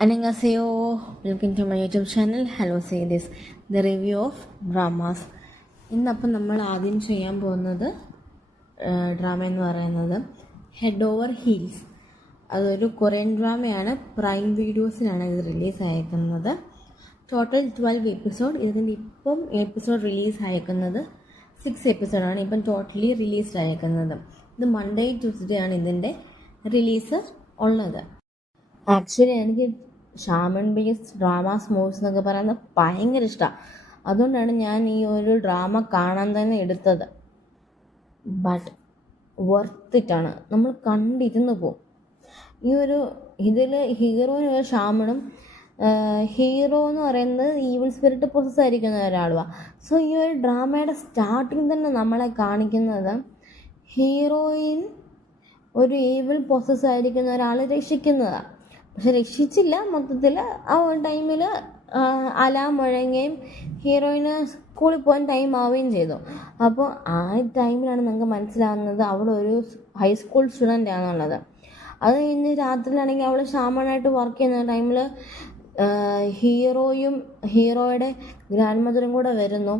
Annyeonghaseyo, welcome to my YouTube channel. Hello, say this, the review of dramas. ഇന്നപ്പം നമ്മൾ ആദ്യം ചെയ്യാൻ പോകുന്നത് drama എന്ന് പറയുന്നത് ഹെഡ് ഓവർ ഹീൽസ്. അതൊരു കൊറിയൻ ഡ്രാമയാണ്. പ്രൈം വീഡിയോസിലാണ് ഇത് റിലീസ് അയക്കുന്നത്. Total 12 episode. ഇതിൻ്റെ ഇപ്പം എപ്പിസോഡ് റിലീസ് അയക്കുന്നത് 6 എപ്പിസോഡാണ് ഇപ്പം ടോട്ടലി റിലീസ്ഡ് അയക്കുന്നത്. ഇത് മൺഡേ ട്യൂസ്ഡേ ആണ് ഇതിൻ്റെ റിലീസ് ഉള്ളത്. ആക്ച്വലി എനിക്ക് ഷാമൺ ബേസ്ഡ് ഡ്രാമാസ് മൂവീസ് എന്നൊക്കെ പറയുന്നത് ഭയങ്കര ഇഷ്ടമാണ്. അതുകൊണ്ടാണ് ഞാൻ ഈ ഒരു ഡ്രാമ കാണാൻ തന്നെ എടുത്തത്. ബട്ട് വർത്ത് ഇറ്റാണ്, നമ്മൾ കണ്ടിരുന്നു പോകും. ഈ ഒരു ഇതിൽ ഹീറോയിന് ഷാമണും ഹീറോ എന്ന് പറയുന്നത് ഈവിൾ സ്പിരിറ്റ് പൊസസ് ആയിരിക്കുന്ന ഒരാളുമാണ്. സോ ഈ ഒരു ഡ്രാമയുടെ സ്റ്റാർട്ടിങ് തന്നെ നമ്മളെ കാണിക്കുന്നത് ഹീറോയിൻ ഒരു ഈവിൾ പൊസസ് ആയിരിക്കുന്ന ഒരാൾ രക്ഷിക്കുന്നതാണ്. പക്ഷെ രക്ഷിച്ചില്ല. മൊത്തത്തിൽ ആ ഒരു ടൈമിൽ അലാം മുഴങ്ങുകയും ഹീറോയിന് സ്കൂളിൽ പോകാൻ ടൈം ആവുകയും ചെയ്തു. അപ്പോൾ ആ ടൈമിലാണ് നമുക്ക് മനസ്സിലാവുന്നത് അവൾ ഒരു ഹൈസ്കൂൾ സ്റ്റുഡൻ്റ് ആണെന്നുള്ളത്. അത് കഴിഞ്ഞ് രാത്രിയിലാണെങ്കിൽ അവൾ ഷാമണായിട്ട് വർക്ക് ചെയ്യുന്ന ടൈമിൽ ഹീറോയുടെ ഗ്രാൻഡ് മദറും കൂടെ വരുന്നു.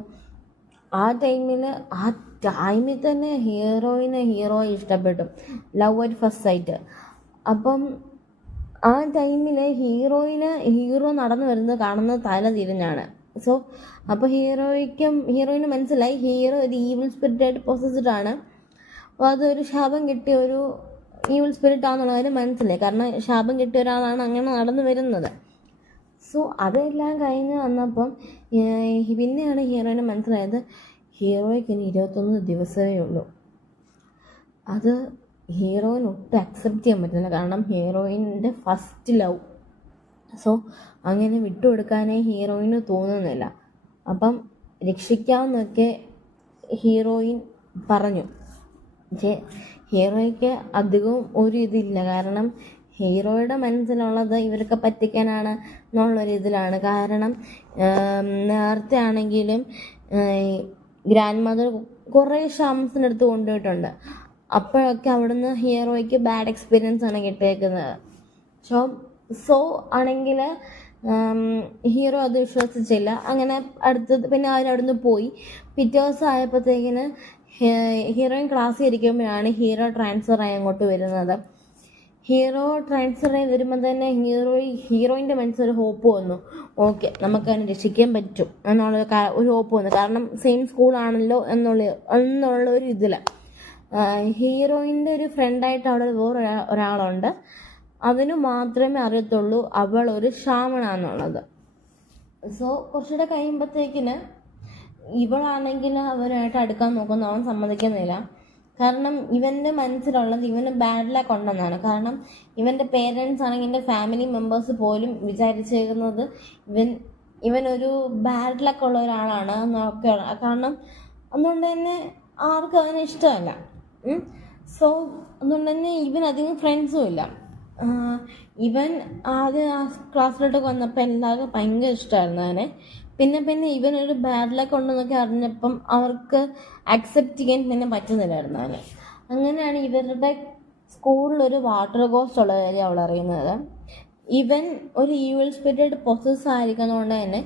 ആ ടൈമിൽ തന്നെ ഹീറോയെ ഇഷ്ടപ്പെട്ടു. Love at first sight. അപ്പം ആ ടൈമിൽ ഹീറോ നടന്നു വരുന്നത് കാണുന്നത് തല തിരിഞ്ഞാണ്. സോ അപ്പോൾ ഹീറോയിന് മനസ്സിലായി ഹീറോ ഒരു ഈവിൾ സ്പിരിറ്റായിട്ട് പൊസസ്ഡ് ആണ്. അപ്പോൾ അതൊരു ശാപം കിട്ടിയ ഒരു ഈവിൾ സ്പിരിറ്റ് ആണെന്നുള്ളവർ മനസ്സിലായി. കാരണം ശാപം കിട്ടിയ ഒരാളാണ് അങ്ങനെ നടന്നു വരുന്നത്. സോ അതെല്ലാം കഴിഞ്ഞ് വന്നപ്പം പിന്നെയാണ് ഹീറോയിന് മനസ്സിലായത് ഹീറോയ്ക്ക് ഇനി 21 ദിവസമേ ഉള്ളൂ. അത് ഹീറോയിന് ഒട്ടും അക്സെപ്റ്റ് ചെയ്യാൻ പറ്റില്ല. കാരണം ഹീറോയിൻ്റെ ഫസ്റ്റ് ലവ്. സോ അങ്ങനെ വിട്ടുകൊടുക്കാനേ ഹീറോയിന് തോന്നുന്നില്ല. അപ്പം രക്ഷിക്കാമെന്നൊക്കെ ഹീറോയിൻ പറഞ്ഞു. പക്ഷേ ഹീറോയ്ക്ക് അധികവും ഒരു ഇതില്ല. കാരണം ഹീറോയുടെ മനസ്സിലുള്ളത് ഇവരൊക്കെ പറ്റിക്കാനാണ് എന്നുള്ളൊരിതിലാണ്. കാരണം നേരത്തെ ആണെങ്കിലും ഗ്രാൻഡ് മദർ കുറേ ഷാംസിൻ്റെ അടുത്ത് കൊണ്ടുപോയിട്ടുണ്ട്. അപ്പോഴൊക്കെ അവിടുന്ന് ഹീറോയ്ക്ക് ബാഡ് എക്സ്പീരിയൻസ് ആണ് കിട്ടിയേക്കുന്നത്. സോ ആണെങ്കിൽ ഹീറോ അത് വിശ്വസിച്ചില്ല. അങ്ങനെ പിന്നെ അവരവിടുന്ന് പോയി. പിറ്റേ ദിവസം ആയപ്പോഴത്തേക്കിന് ഹീറോയിൻ ക്ലാസ്സിൽ ഇരിക്കുമ്പോഴാണ് ഹീറോ ട്രാൻസ്ഫർ ആയി അങ്ങോട്ട് വരുന്നത്. ഹീറോ ട്രാൻസ്ഫർ ആയി വരുമ്പോൾ തന്നെ ഹീറോയിൻ്റെ മനസ്സിലൊരു ഹോപ്പ് വന്നു. ഓക്കെ, നമുക്കതിനെ രക്ഷിക്കാൻ പറ്റും എന്നുള്ള ഒരു ഹോപ്പ് വന്നു. കാരണം സെയിം സ്കൂളാണല്ലോ എന്നുള്ള ഒരു ഇതിൽ ഹീറോയിൻ്റെ ഒരു ഫ്രണ്ടായിട്ട് അവിടെ വേറെ ഒരാളുണ്ട്. അവന് മാത്രമേ അറിയത്തുള്ളൂ അവൾ ഒരു ഷാമണാന്നുള്ളത്. സോ കുറച്ചുകൂടെ കഴിയുമ്പോഴത്തേക്കിന് ഇവളാണെങ്കിൽ അവരുമായിട്ട് അടുക്കാൻ നോക്കുന്നു. അവൻ സമ്മതിക്കുന്നില്ല. കാരണം ഇവൻ്റെ മനസ്സിലുള്ളത് ഇവന് ബാഡ് ലക്ക് ഉണ്ടെന്നാണ്. കാരണം ഇവൻ്റെ പേരൻസ് ആണെങ്കിൽ എൻ്റെ ഫാമിലി മെമ്പേഴ്സ് പോലും വിചാരിച്ചേക്കുന്നത് ഇവനൊരു ബാഡ് ലക്ക് ഉള്ള ഒരാളാണ് എന്നൊക്കെയാണ്. കാരണം അതുകൊണ്ട് തന്നെ ആർക്കും അവനെ ഇഷ്ടമല്ല. സോ അതുകൊണ്ട് തന്നെ ഇവനധികം ഫ്രണ്ട്സും ഇല്ല. ഇവൻ ആദ്യം ആ ക്ലാസ്സിലോട്ടൊക്കെ വന്നപ്പോൾ എല്ലാവർക്കും ഭയങ്കര ഇഷ്ടമായിരുന്നു അവനെ. പിന്നെ ഇവനൊരു ബാഡ് ലക്ക് ഉണ്ടെന്നൊക്കെ അറിഞ്ഞപ്പം അവർക്ക് അക്സെപ്റ്റ് ചെയ്യാൻ പിന്നെ പറ്റുന്നില്ലായിരുന്നു അവന്. അങ്ങനെയാണ് ഇവരുടെ സ്കൂളിലൊരു വാട്ടർ ഗോസ്റ്റ് ഉള്ള കാര്യം അവൾ അറിയുന്നത്. ഇവൻ ഒരു ഈവിൾ സ്പിരിറ്റ് പൊസസ് ആയിരിക്കുന്നതുകൊണ്ട് തന്നെ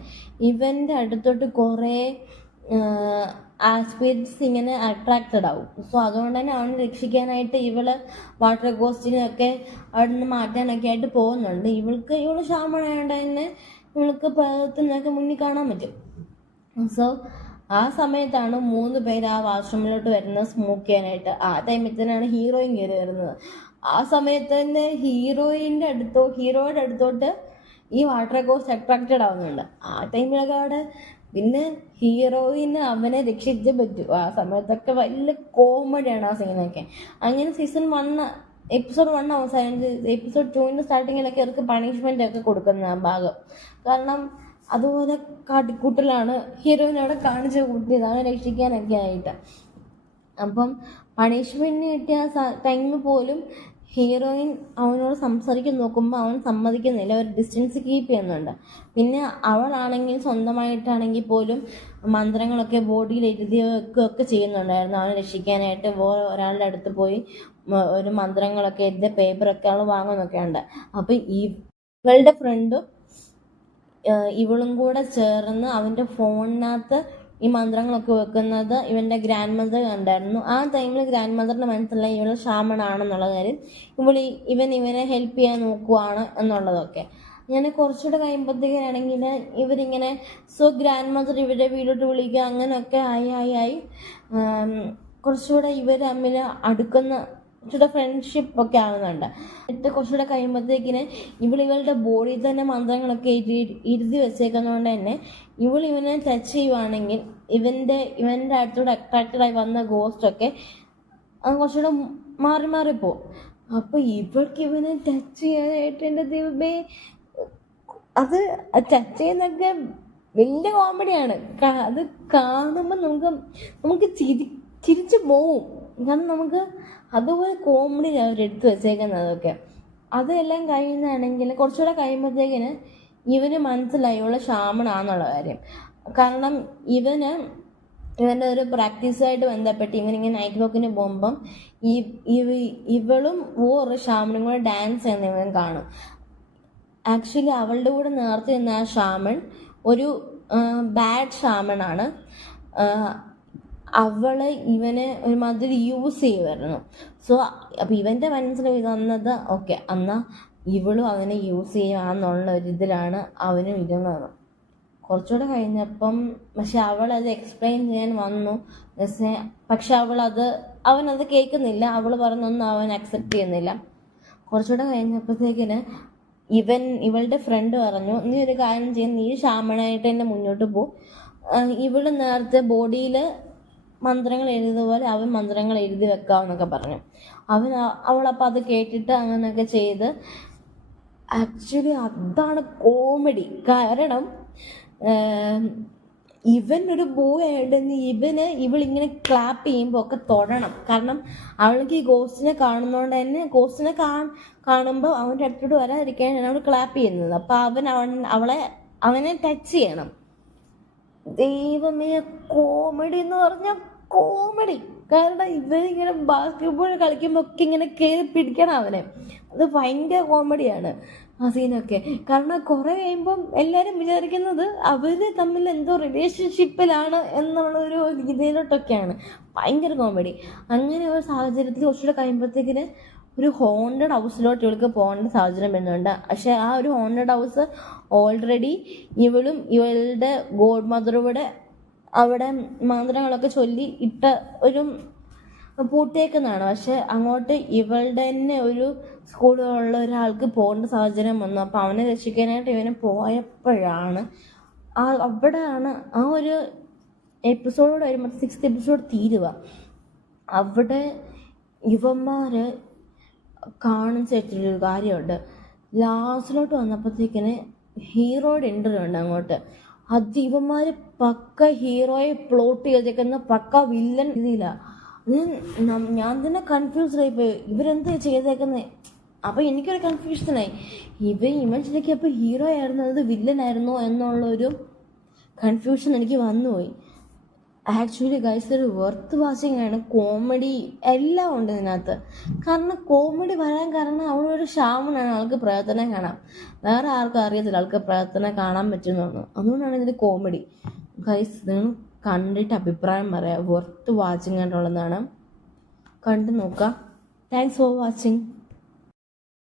ഇവൻ്റെ അടുത്തോട്ട് കുറേ സ്പിരിറ്റ്സ് ഇങ്ങനെ അട്രാക്റ്റഡ് ആവും. സോ അതുകൊണ്ട് തന്നെ അവനെ രക്ഷിക്കാനായിട്ട് ഇവള് വാട്ടർ ഗോസ്റ്റിനെയൊക്കെ അവിടെ നിന്ന് മാറ്റാനൊക്കെ ആയിട്ട് പോകുന്നുണ്ട്. ഇവള് ഷാമണായതുകൊണ്ട് തന്നെ ഇവൾക്ക് പ്രേതത്തിനൊക്കെ മുന്നിൽ കാണാൻ പറ്റും. സോ ആ സമയത്താണ് 3 പേര് ആ വാഷ്റൂമിലോട്ട് വരുന്നത് സ്മോക്ക് ചെയ്യാനായിട്ട്. ആ ടൈമിൽ തന്നെയാണ് ഹീറോയിൻ കയറി വരുന്നത്. ആ സമയത്ത് തന്നെ ഹീറോയുടെ അടുത്തോട്ട് ഈ വാട്ടർ ഗോസ്റ്റ് അട്രാക്റ്റഡ് ആവുന്നുണ്ട്. ആ ടൈമിലൊക്കെ അവിടെ പിന്നെ ഹീറോയിന് അവനെ രക്ഷിച്ചേ പറ്റൂ. ആ സമയത്തൊക്കെ വലിയ കോമഡിയാണ് ആ സീനൊക്കെ. അങ്ങനെ സീസൺ 1 എപ്പിസോഡ് 1 അവസാനിച്ച് എപ്പിസോഡ് 2 സ്റ്റാർട്ടിങ്ങിലൊക്കെ അവർക്ക് പണിഷ്മെൻ്റ് ഒക്കെ കൊടുക്കുന്ന ആ ഭാഗം. കാരണം അതുപോലെ കാട്ടിക്കൂട്ടലാണ് ഹീറോയിൻ അവിടെ കാണിച്ചു കൂട്ടിയതാണ് രക്ഷിക്കാനൊക്കെ ആയിട്ട്. അപ്പം പണിഷ്മെൻറ്റിന് കിട്ടിയ ടൈമിൽ പോലും ഹീറോയിൻ അവനോട് സംസാരിക്കാൻ നോക്കുമ്പോൾ അവൻ സമ്മതിക്കുന്നില്ല. ഒരു ഡിസ്റ്റൻസ് കീപ്പ് ചെയ്യുന്നുണ്ട്. പിന്നെ അവളാണെങ്കിൽ സ്വന്തമായിട്ടാണെങ്കിൽ പോലും മന്ത്രങ്ങളൊക്കെ ബോഡിയിൽ എഴുതി വെക്കുകയൊക്കെ ചെയ്യുന്നുണ്ടായിരുന്നു അവനെ രക്ഷിക്കാനായിട്ട്. വേറെ ഒരാളുടെ അടുത്ത് പോയി ഒരു മന്ത്രങ്ങളൊക്കെ എഴുതിയ പേപ്പറൊക്കെ അവൾ വാങ്ങുന്നൊക്കെ ഉണ്ട്. അപ്പോൾ ഇവളുടെ ഫ്രണ്ടും ഇവളും കൂടെ ചേർന്ന് അവൻ്റെ ഫോണിനകത്ത് ഈ മന്ത്രങ്ങളൊക്കെ വെക്കുന്നത് ഇവൻ്റെ ഗ്രാൻഡ് മദർ കണ്ടായിരുന്നു. ആ ടൈമിൽ ഗ്രാൻഡ് മദറിന് മനസ്സിലായി ഇവൾ ഷാമണാണെന്നുള്ള കാര്യം. ഇവനെ ഹെൽപ്പ് ചെയ്യാൻ നോക്കുവാണ് എന്നുള്ളതൊക്കെ. അങ്ങനെ കുറച്ചുകൂടെ കഴിയുമ്പോഴത്തേക്കാണെങ്കിൽ ഇവരിങ്ങനെ ഗ്രാൻഡ് മദർ ഇവരുടെ വീട്ടിലോട്ട് വിളിക്കുക, അങ്ങനെയൊക്കെ ആയി കുറച്ചുകൂടെ ഇവർ തമ്മിൽ അടുക്കുന്ന കുറച്ചുകൂടെ ഫ്രണ്ട്ഷിപ്പ് ഒക്കെ ആവുന്നുണ്ട്. എന്നിട്ട് കുറച്ചുകൂടെ കഴിയുമ്പോഴത്തേക്കിന് ഇവളുടെ ബോഡിയിൽ തന്നെ മന്ത്രങ്ങളൊക്കെ ഇരുതി വെച്ചേക്കുന്നതുകൊണ്ട് തന്നെ ഇവനെ ടച്ച് ചെയ്യുവാണെങ്കിൽ ഇവൻ്റെ അടുത്തൂടെ അട്രാക്റ്റഡ് ആയി വന്ന ഗോസ്റ്റൊക്കെ കുറച്ചുകൂടെ മാറിപ്പോവും. അപ്പോൾ ഇവൾക്ക് ഇവനെ ടച്ച് ചെയ്യാനായിട്ട് എൻ്റെ ദൈവമേ, അത് ടച്ച് ചെയ്യുന്നൊക്കെ വലിയ കോമഡിയാണ്. അത് കാണുമ്പോൾ നമുക്ക് ചിരിച്ചു പോവും. കാരണം നമുക്ക് അതുപോലെ കോമഡി അവരെടുത്ത് വെച്ചേക്കുന്നതൊക്കെ. അതെല്ലാം കഴിയുന്നതാണെങ്കിൽ കുറച്ചുകൂടെ കഴിയുമ്പോഴത്തേക്കിന് ഇവന് മനസ്സിലായി ഇവള് ഷാമണാന്നുള്ള കാര്യം. കാരണം ഇവൻ്റെ ഒരു പ്രാക്ടീസായിട്ട് ബന്ധപ്പെട്ട് ഇവനിങ്ങനെ നൈറ്റ് വാക്കിന് പോകുമ്പം ഇവളും വേറൊരു ഷാമണും കൂടെ ഡാൻസ് ചെയ്യുന്ന ഇവൻ കാണും. ആക്ച്വലി അവളുടെ കൂടെ നേരത്തെ നിന്ന ആ ഷാമൺ ഒരു ബാഡ് ഷാമണാണ്. അവള് ഇവനെ ഒരുമാതിരി യൂസ് ചെയ്യുമായിരുന്നു. അപ്പം ഇവൻ്റെ മനസ്സിൽ വന്നത് ഓക്കെ, എന്നാൽ ഇവളും അവനെ യൂസ് ചെയ്യാന്നുള്ള ഒരിതിലാണ് അവനും ഇരുന്നത്. കുറച്ചുകൂടെ കഴിഞ്ഞപ്പം പക്ഷെ അവളത് എക്സ്പ്ലെയിൻ ചെയ്യാൻ വന്നു. പക്ഷെ അവനത് കേൾക്കുന്നില്ല. അവൾ പറഞ്ഞൊന്നും അവൻ അക്സെപ്റ്റ് ചെയ്യുന്നില്ല. കുറച്ചുകൂടെ കഴിഞ്ഞപ്പോഴത്തേക്കിന് ഇവളുടെ ഫ്രണ്ട് പറഞ്ഞു, നീ ഒരു കാര്യം ചെയ്യും, നീ ഷാമണായിട്ട് തന്നെ മുന്നോട്ട് പോ. ഇവള് നേരത്തെ ബോഡിയിൽ മന്ത്രങ്ങൾ എഴുതുപോലെ അവൻ മന്ത്രങ്ങൾ എഴുതി വെക്കാമെന്നൊക്കെ പറഞ്ഞു. അവളപ്പോൾ അത് കേട്ടിട്ട് അങ്ങനെയൊക്കെ ചെയ്ത്. ആക്ച്വലി അതാണ് കോമഡി. കാരണം ഇവൻ ഒരു ബോയ് ആയിട്ട് ഇവളിങ്ങനെ ക്ലാപ്പ് ചെയ്യുമ്പോൾ ഒക്കെ തൊടണം. കാരണം അവൾക്ക് ഈ ഗോസ്റ്റിനെ കാണുന്നതുകൊണ്ട് തന്നെ ഗോസ്റ്റിനെ കാണുമ്പോൾ അവൻ്റെ അടുത്തോട്ട് വരാതിരിക്കാനാണ് അവൾ ക്ലാപ്പ് ചെയ്യുന്നത്. അപ്പം അവനെ ടച്ച് ചെയ്യണം. ദൈവമേ, കോമഡി എന്ന് പറഞ്ഞാൽ കോമഡി. കാരണം ഇവരിങ്ങനെ ബാസ്കറ്റ്ബോൾ കളിക്കുമ്പോൾ ഒക്കെ ഇങ്ങനെ കയറി പിടിക്കണം അവനെ. അത് ഭയങ്കര കോമഡിയാണ് ആ സീനൊക്കെ. കാരണം കുറേ കഴിയുമ്പം എല്ലാവരും വിചാരിക്കുന്നത് അവർ തമ്മിൽ എന്തോ റിലേഷൻഷിപ്പിലാണ് എന്നുള്ളൊരു രീതിയിലോട്ടൊക്കെയാണ്. ഭയങ്കര കോമഡി. അങ്ങനെ ഒരു സാഹചര്യത്തിൽ കുറച്ചുകൂടെ കഴിയുമ്പോഴത്തേക്കിന് ഒരു ഹോണ്ടഡ് ഹൗസിലോട്ട് ഇവൾക്ക് പോകേണ്ട സാഹചര്യം വരുന്നുണ്ട്. പക്ഷെ ആ ഒരു ഹോണ്ടഡ് ഹൗസ് ഓൾറെഡി ഇവളും ഇവളുടെ ഗോഡ് മദറുടെ അവിടെ മന്ത്രങ്ങളൊക്കെ ചൊല്ലി ഇട്ട ഒരു പൂട്ടിയേക്കുന്നതാണ്. പക്ഷെ അങ്ങോട്ട് ഇവളുടെ തന്നെ ഒരു സ്കൂളിലുള്ള ഒരാൾക്ക് പോകേണ്ട സാഹചര്യം വന്നു. അപ്പോൾ അവനെ രക്ഷിക്കാനായിട്ട് ഇവനെ പോയപ്പോഴാണ് അവിടെയാണ് ആ ഒരു എപ്പിസോഡോട് വരുമ്പോൾ 6th എപ്പിസോഡ് തീരുക. അവിടെ ഇവന്മാർ കാണിച്ചു വെച്ചിട്ടൊരു കാര്യമുണ്ട്. ലാസ്റ്റിലോട്ട് വന്നപ്പോഴത്തേക്കിന് ഹീറോയുടെ എൻട്രി ഉണ്ട് അങ്ങോട്ട്. അത് ഇവന്മാർ പക്ക ഹീറോയെ പ്ലോട്ട് ചെയ്തേക്കുന്ന പക്ക വില്ലൻ രീതിയിലാണ്. ഞാൻ തന്നെ കൺഫ്യൂസ്ഡ് ആയിപ്പോയി, ഇവരെന്താ ചെയ്തേക്കുന്നത്. അപ്പം എനിക്കൊരു കൺഫ്യൂഷനായി. ഇവൻ ശരിക്കും അപ്പോൾ ഹീറോ ആയിരുന്നു, അത് വില്ലനായിരുന്നോ എന്നുള്ളൊരു കൺഫ്യൂഷൻ എനിക്ക് വന്നുപോയി. ആക്ച്വലി ഗൈസ് ഒരു വർത്ത് വാച്ചിങ് ആണ്. കോമഡി എല്ലാം ഉണ്ട് ഇതിനകത്ത്. കാരണം കോമഡി വരാൻ കാരണം അവളൊരു ഷാമനാണ്, ആൾക്ക് പ്രവർത്തനം കാണാം. വേറെ ആർക്കും അറിയത്തില്ല ആൾക്ക് പ്രവർത്തനം കാണാൻ പറ്റുന്നു. അതുകൊണ്ടാണ് ഇതിൽ കോമഡി. ഗൈസ് നിങ്ങൾ കണ്ടിട്ട് അഭിപ്രായം പറയാം. വർത്ത് വാച്ചിങ് ആയിട്ടുള്ളതാണ്, കണ്ടു നോക്കുക. Thanks for watching.